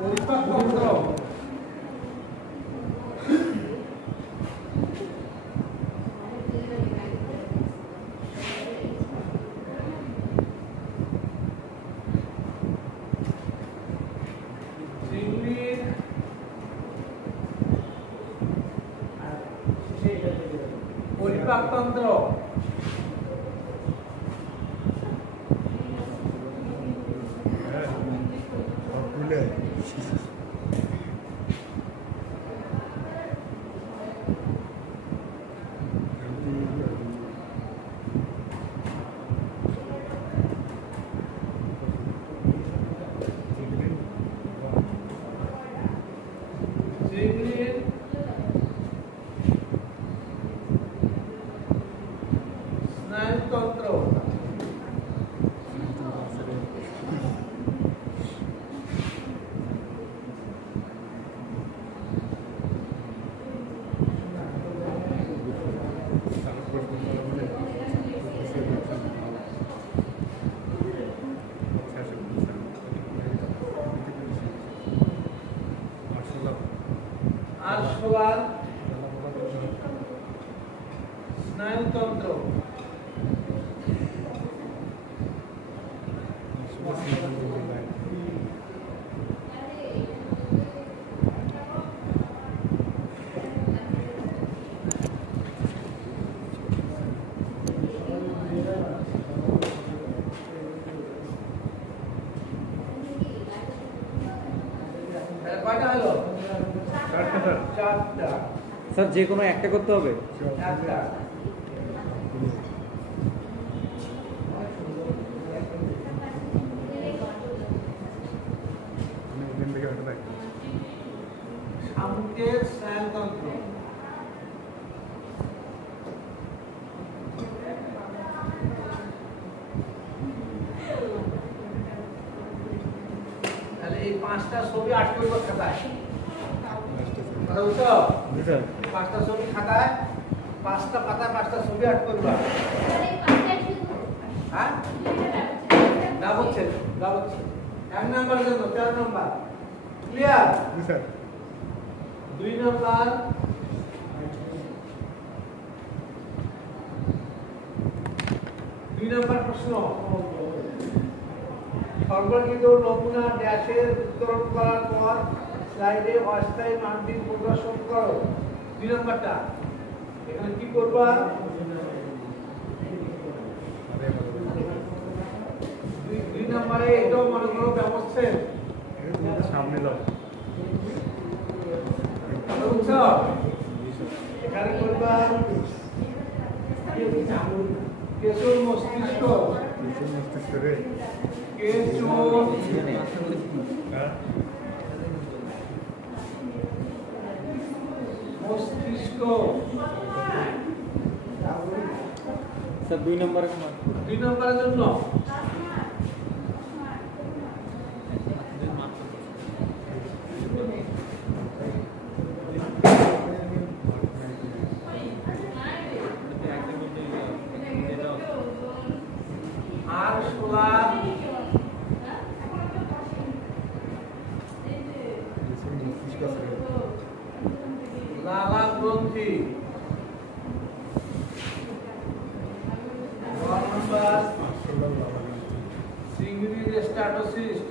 পরিপাকতন্ত্র পরিপাকতন্ত্র স্নায়ুতন্ত্র আরশোলার স্নায়ুতন্ত্র কয়টা হলো? চারটা। স্যার যে কোনো একটা করতে হবে? একটা। শামুকের স্নায়ুতন্ত্র তাহলে এই পাঁচটা ছবি আট করব খাতায়। বুঝছো? পাঁচটা ছবি খাতায়, পাঁচটা পাতায় পাঁচটা ছবি আট করবা। হ্যাঁ, এক নাম্বার জন্য 4 নাম্বার ক্লিয়ার? স্যার 2 নাম্বার প্রশ্ন, সর্বলিখিত নমুনা ড্যাশের উত্তরণ করার পর স্লাইডে অস্থায়ী মানটি প্রদর্শন করো। 2 নাম্বারটা এখানে কি করবা? 2 নাম্বারে এটাও মনে করো ব্যবস্থা সামনে দাও। বুঝছো? এখানে করবা কেশর মস্তিষ্ক, মস্তিষ্ক স্যার 2 নম্বরে 2 নম্বরের জন্য আরশোলার লালা গ্রন্থি, চিংড়ির স্ট্যাটোসিস্ট,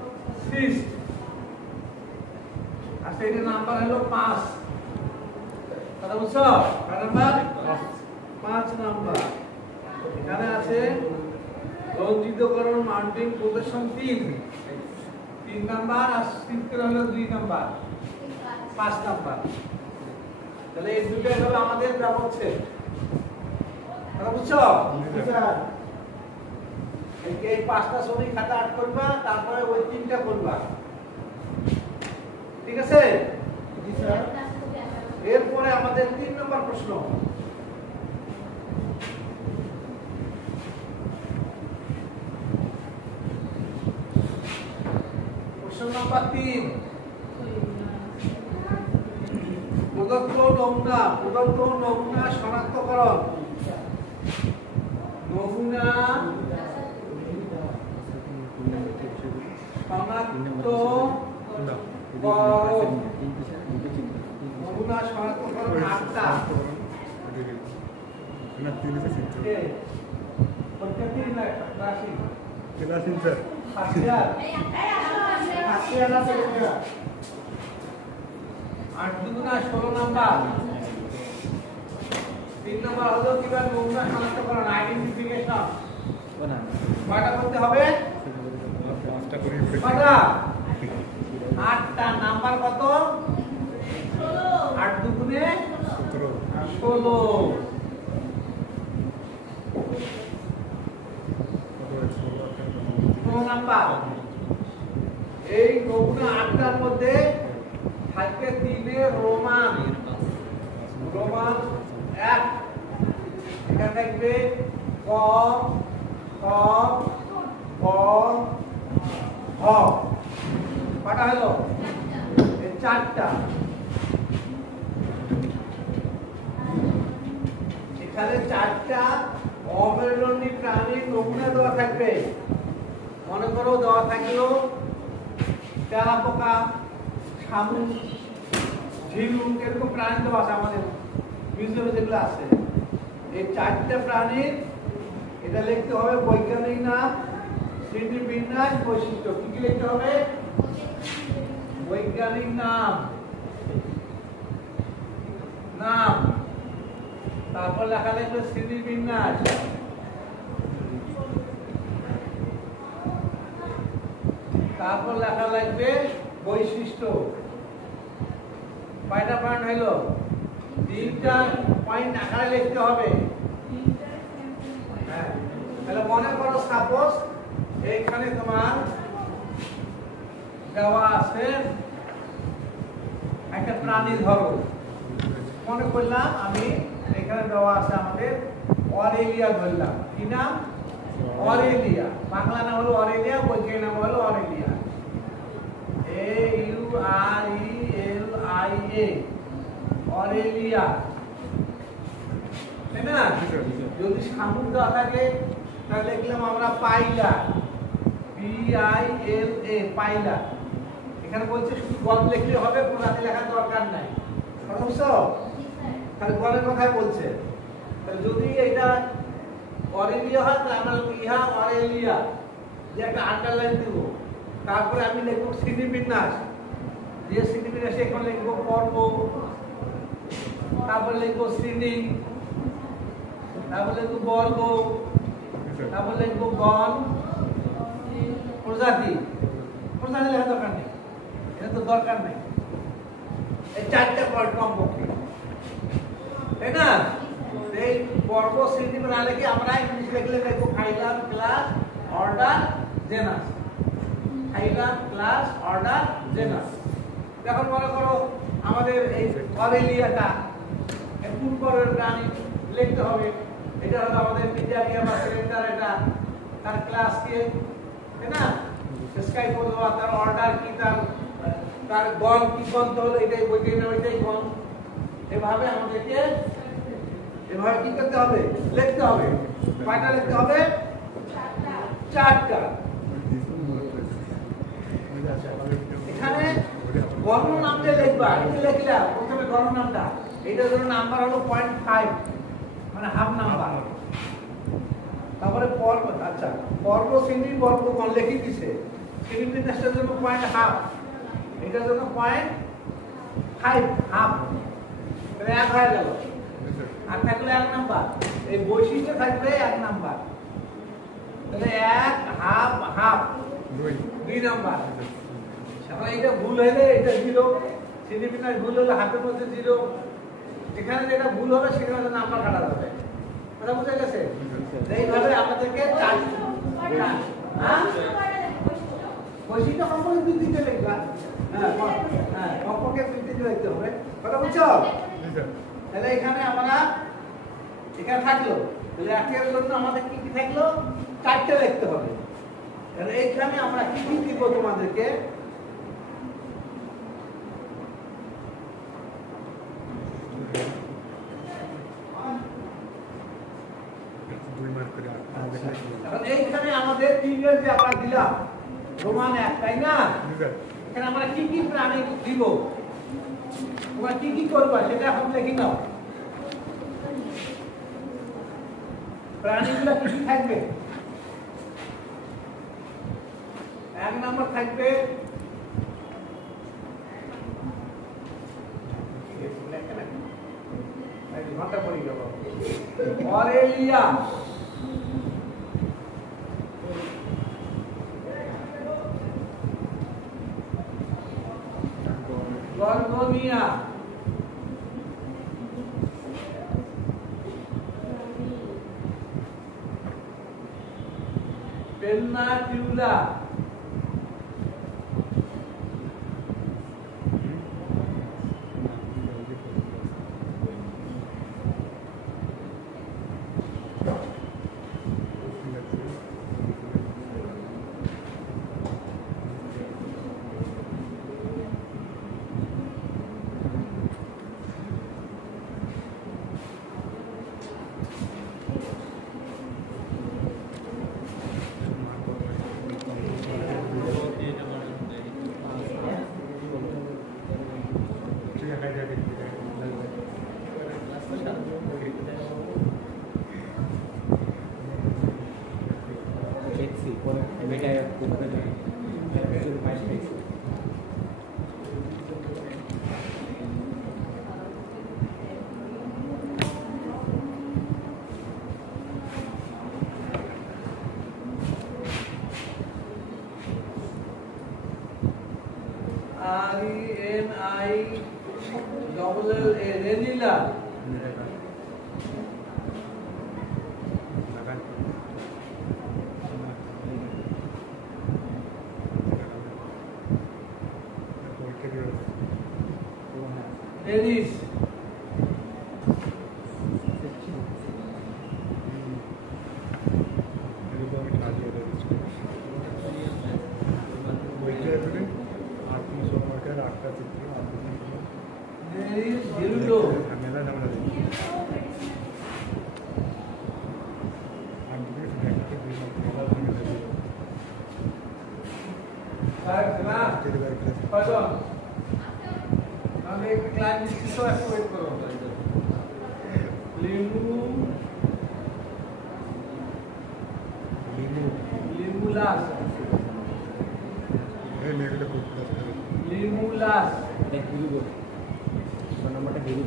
স্ট্যাটোসিস্ট। আচ্ছা, এটার নাম্বার হলো 5। কথা বুঝছো? Number 5 number. এখানে আছে রঞ্জিতকরণ মাউন্টিং প্রদর্শন 3 নাম্বার, আর স্ক্রিপ্টের হলো 2 নাম্বার, 5 নাম্বার। তাহলে এই দুটোই হলো আমাদের ব্যবচ্ছেদ। কথা বুঝছো? এই 5টা ছবি খাতা আট করবা, তারপরে ওই 3টা করবা। ঠিক আছে? এরপরে আমাদের 3 নম্বর প্রশ্ন। প্রশ্ন নম্বর 3, প্রদত্ত নমুনা শনাক্ত করা শনাক্তকরণ নমুনা শনাক্ত নমুনা শনাক্তকরণ 8টা না 3 আছে সেন্টার প্রত্যেকটি না রাশি ক্লাস সেন্টার হাতিয়ার হাতিয়ার আছে এটা 8 দুগুণা 16 নাম্বার 3 নাম্বার হলো কিভাবে নমুনা শনাক্তকরণ আইডেন্টিফিকেশন কয়টা করতে হবে 5টা করে কয়টা 8টা নাম্বার কত 8 দুগুণে 16 16 নাম্বার এই নমুনা 8টার মধ্যে থাকবে 3 রোমান 1 এখানে থাকবে ক খ গ ঘ কটা হলো এই 4টা এখানে 4টা অমেরুদণ্ডী প্রাণীর নমুনা দেওয়া থাকবে মনে করো দেওয়া থাকলো তেলাপোকা শামুক ঝিনুক এরকম প্রাণী দেওয়া আছে আমাদের মিউজিয়ামে যেগুলো আছে এই 4টা প্রাণীর এটা লিখতে হবে বৈজ্ঞানিক নাম শ্রেণীবিন্যাস বৈশিষ্ট্য কি কি লিখতে হবে বৈজ্ঞানিক নাম নাম তারপর লেখা লাগবে শ্রেণীবিন্যাস তারপর লেখা লাগবে বৈশিষ্ট্য কয়টা পয়েন্ট হইলো 3টা পয়েন্ট আকারে লিখতে হবে হ্যাঁ তাহলে মনে করো সাপোজ এইখানে তোমার দেওয়া আছে একটা প্রাণী ধরো মনে করলাম আমি এখানে দেওয়া আছে আমাদের অরেলিয়া ধরলাম কি নাম অরেলিয়া বাংলা নাম হলো অরেলিয়া বৈজ্ঞানিক নাম হলো অরেলিয়া AURELIA অরেলিয়া তাই না যদি শামুক দেওয়া থাকে তাহলে লিখলাম আমরা পাইলা PILA পাইলা এখানে বলছে শুধু গদ লিখলে হবে কোনো রাতে লেখার দরকার নাই কথা বুঝছো তাহলে গদের কথাই বলছে তাহলে যদি এটা অরেলিয়া হয় তাহলে আমরা ইহা অরেলিয়া যে একটা আন্ডারলাইন দেব তারপরে আমি লিখব শ্রেণীবিন্যাস যে শ্রেণীবিন্যাসে এখন লিখব পর্ব তারপরে লিখব শ্রেণী তারপরে লিখব বর্গ তারপরে লিখব গণ প্রজাতি প্রজাতি লেখার দরকার নেই এটা তো দরকার নেই এই 4টা পয়েন্ট কমপক্ষে তাই না এই পর্ব শ্রেণী না লিখে আমরা ইংলিশ লিখলে লিখব ফাইলাম class order genus ফাইলাম class order genus এখন মনে করো আমাদের এই অরেলিয়াটা কোন পর্বের প্রাণী লিখতে হবে এটা হলো আমাদের মিডিয়ারিয়া বা সিলিন্ডার এটা তার ক্লাস কি তাই না স্কাই করলো তার অর্ডার কি তার গণ কি গন্ত হলো এটাই বৈজ্ঞানিক ওইটাই গণ এভাবে আমাদেরকে এভাবে কি করতে হবে লিখতে হবে কয়টা লিখতে হবে 4টা এখানে গণ নামটা লিখবা কি লিখলা প্রথমে গণ নামটা এইটার জন্য নাম্বার হলো 0.5 মানে হাফ নাম্বার তারপরে পর্ব আচ্ছা পর্ব শ্রেণী বর্গ গণ লিখে দিছে শ্রেণী বিন্যাসের জন্য 0.5 এটার জন্য 0.5 হাফ তাহলে এক হয়ে গেল আর থাকলে 1 নাম্বার এই বৈশিষ্ট্য থাকবে 1 নাম্বার তাহলে 1 হাফ হাফ 2 নাম্বার এখন এটা ভুল হলে এটা 0 শ্রেণী বিন্যাস ভুল হলে হাতের মধ্যে 0 এখানে যেটা ভুল হবে সেখানে নাম্বার কাটা যাবে কথা বুঝে গেছে এইভাবে আমাদেরকে বৈশিষ্ট্য সম্পর্কে 2-3টে লিখবা হ্যাঁ সম্পর্কে 2-3টে লিখতে হবে কথা বুঝছো তাহলে এখানে আমরা এখানে থাকলো তাহলে একের জন্য আমাদের কি কি থাকলো 4টে লিখতে হবে তাহলে এইখানে আমরা কি কি দিব তোমাদেরকে 2 মার্ক করে দেখলে এখন এইখানে আমাদের তিনের যে আমরা দিলাম রোমান 1 তাই না? স্যার এখানে আমরা কি কি প্রাণী দিব, তোমরা কি কি করবা সেটা এখন লিখে নাও। প্রাণীগুলো কি কি থাকবে? 1 নম্বর থাকবে ঘন্টা পড়ে গেল অরেলিয়া, গর্গনিয়া, পেন্নাটিউলা, দেখছি পরে এটাই করতে যাই RENIA রেনিলা, এরিস, এরিস হিরুডো, pardon, আমি एक क्लाइंट इसको एक्टिवेट करो, लिमुलास, लिमुलास, হিরো নম্বরটা হিরো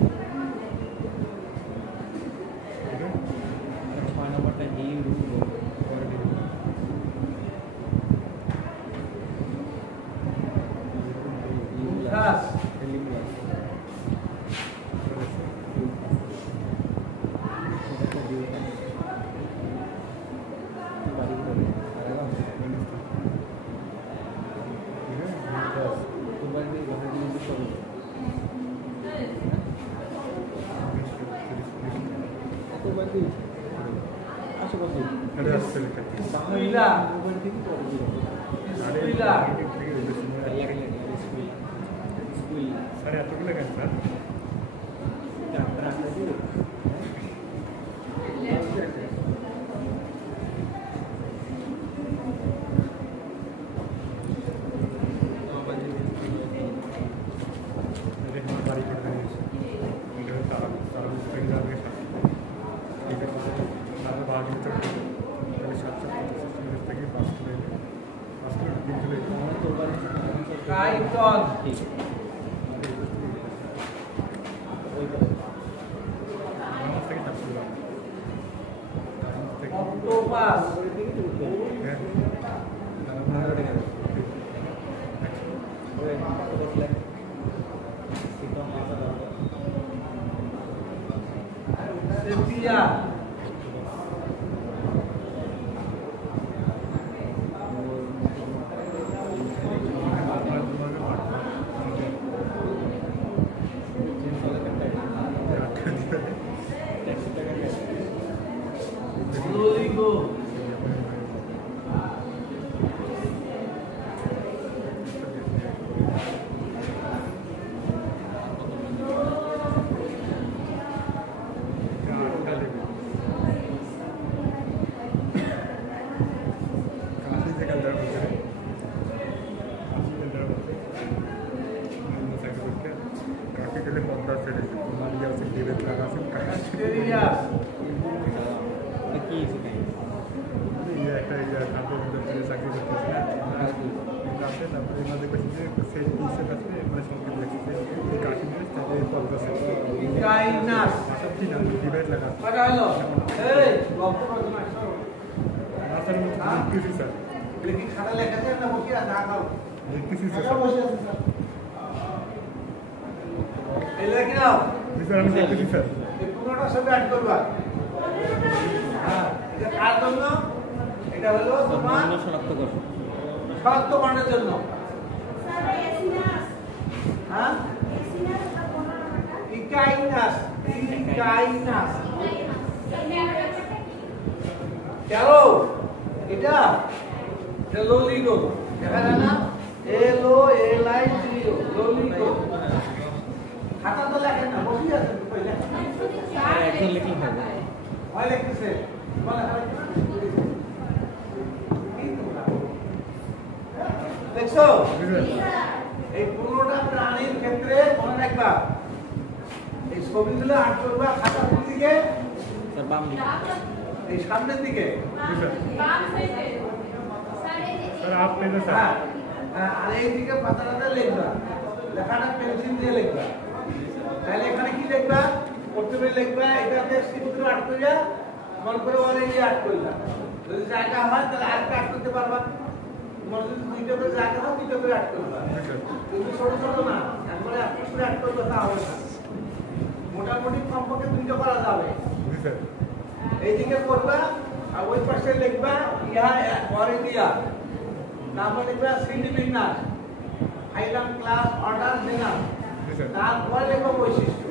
6 নম্বরটা হিরো লিমুলাস, Bismillah, Bismillah, স্যার এতগুলো কেন স্যার বাড়ি করে দিয়েছে তারা তারা বুঝতে যাবে ঠিক আছে তারা বাড়ি থেকে 7:45 থেকে 5 kilometre Kaiton, Octopus, Sepia, Loligo, serious কি সেটা এই একটা খাদ্য চাকরি করতেছে না আছে তারপরে এনাদের কাছে যে সেট পিসের কাছে মানে সংকেত লেগেছে এই কাশি দিয়ে তাদের পলকাছে কাইনাস সব কি নাম ডিভাইড লাগা কটা হলো এই গল্প করতে না আসলে লিখতেছি স্যার লিখি খাতা লেখা আছে না বসে আছে আগাও লিখতেছি আগাও স্যার বসে আছে স্যার এই লেখি নাও স্যার আমি লিখতেছি স্যার এই পুরোটা সব অ্যাড করবা হ্যাঁ এটা কার জন্য এটা হলো তোমার শনাক্তকরণের জন্য হ্যাঁ ইকাইনাস ইকাইনাস চলো এটা লোলিগো দেখা যায় না LOLIGO লোলিগো খাতা তো লেখেন না বসে আছেন কই লেখেন একজন লিখলে হবে হয় লিখতেছে বলা হয় দেখছো এই 15টা প্রাণীর ক্ষেত্রে মনে রাখবা এই ছবিগুলো আট করবা খাতা কোন দিকে স্যার বাম দিকে এই সামনের দিকে স্যার आप पेन হ্যাঁ স্যার আর এই দিকে পাতাটাতে লিখবা লেখাটা পেন্সিল দিয়ে লিখবা তাহলে এখানে কি লিখবা প্রথমে লিখবা এটাতে সূত্র আট করিয়া মন করে অলরেডি আট করলা যদি জায়গা হয় তাহলে আর আট করতে পারবা তোমার যদি দুইটা করে জায়গা হয় দুইটা করে আট করবা কিন্তু ছোট ছোট না একবারে আট করে আট করবে তা হবে না মোটামুটি কমপক্ষে দুইটা করা যাবে স্যার এইদিকে করবা আর ওই পাশে লিখবা ইহা পরে দিয়া তারপর লিখবা সিডি বিন্যাস আইলাম ক্লাস অর্ডার দিলাম স্যার তারপরে লিখবো বৈশিষ্ট্য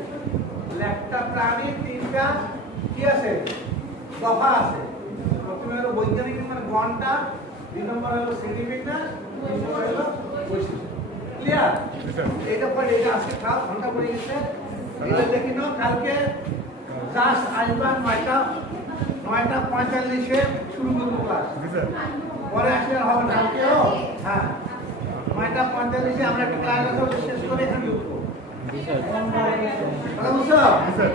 একটা প্রাণীর তিনটা কি আছে দফা আছে প্রথমে হলো বৈজ্ঞানিক মানে ঘন্টা দুই নম্বর হলো সিডি বিন্যাস তিন নম্বর হলো বৈশিষ্ট্য ক্লিয়ার স্যার এটা পরে এটা আজকে খাও ঘন্টা পড়ে গেছে এটা দেখি নাও কালকে জাস্ট আসবা 9:45-এ শুরু করবো ক্লাস স্যার পরে আসলে আর হবে না কালকেও হ্যাঁ 9:45-এ আমরা একটা ক্লাস আছে শেষ করে এখানে ঢুকবো কথা বুঝছো স্যার